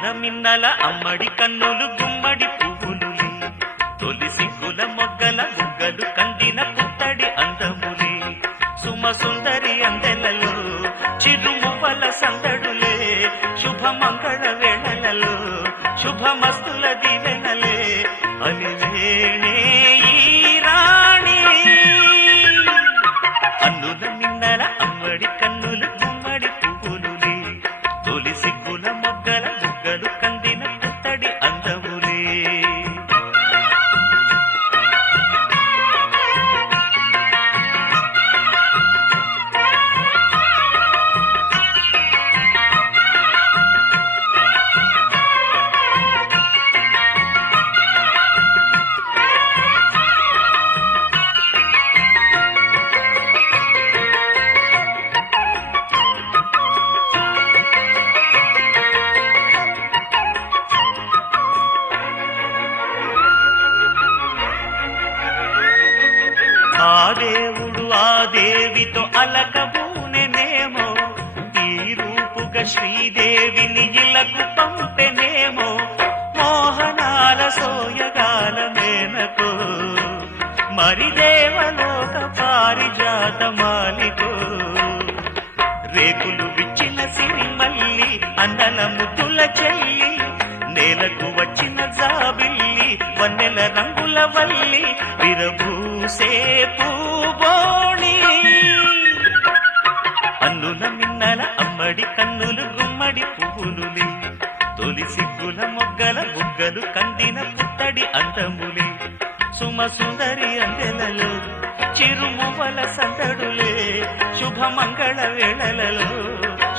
అన్నుల మిన్నల అమ్మడి కన్నులు గుమ్మడి పువ్వులులే తొలి సిగ్గుల మొగ్గల బుగ్గలు కందిన పుత్తడి అందములే సుమ సుందరి అందెలలో చిరుమువ్వల సందడులే శుభమంగళ వేళలలో శుభమస్తుల దీవెనలే అలివేణే ఈ రాణి అన్నుల మిన్నల అమ్మడి కన్నులు గుమ్మడి పువ్వులులే తొలి సిగ్గుల మొగ్గల బుగ్గలు కందిన పుత్తడి అందములే ఆ దేవుడు ఆ దేవితో అలకబూనెనేమో ఈ రూపుగా శ్రీదేవిని ఇలకు పంపెనేమో మోహనాల సోయగాల మేనకో మరి దేవలోక పారిజాత మాలికో రేకులు విచ్చిన సిరిమల్లి అందల ముద్దుల చెల్లి నేలకు వచ్చిన జాబిల్లి వన్నెల రంగుల వల్లి విరబూసే పూబోణి అన్నుల మిన్నల అమ్మడి కన్నులు గుమ్మడి పువ్వులులే తొలి సిగ్గుల మొగ్గల బుగ్గలు కందిన పుత్తడి అందములే సుమ సుందరి అందెలలో చిరుమువల సందడులే శుభమంగళ వేళలలో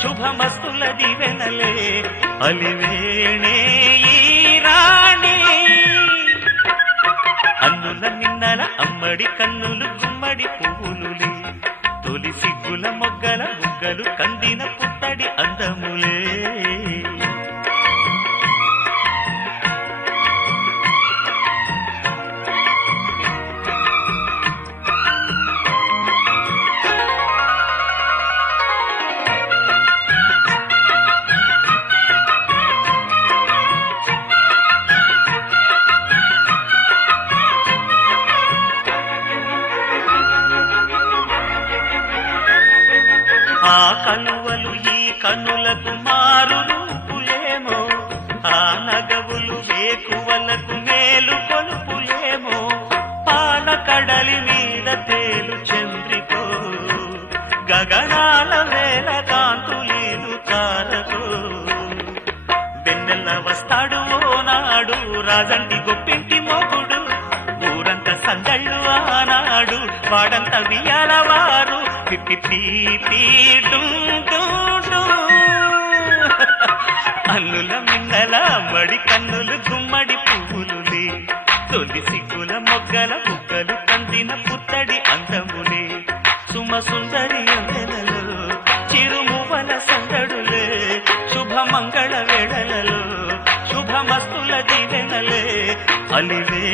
శుభమస్తుల దీవెనలే అలివేణే ఈ రాణి అన్నుల మిన్నల అమ్మడి కన్నులు గుమ్మడి పువ్వులులే తొలి సిగ్గుల మొగ్గల బుగ్గలు కందిన పుత్తడి అందములే ఆ కలువలు ఈ కనులకు మారు రూపులేమో ఆ నగవులు వేకువలకు మేలు కొలుపులేమో పాల కడలి మీద తేలు చంద్రికో గగనాల వేల కాంతులీలు తారకో వెన్నెల వస్తాడు ఓనాడు రాజంటి గొప్పింటి మొగుడు ఊరంత సందళ్ళు ఆనాడు వాడంత వియాలవారు అల్లుల మిన్నల మడి కన్నులు గుమ్మడి పువ్వులులే తొలి సిగ్గుల మొగ్గల బుగ్గలు కందిన పుత్తడి అందములే సుమ సుందరి అందెలలో చిరుమువల సందడులే శుభమంగళ వేళలలో శుభమస్తుల దీవెనలే అలివే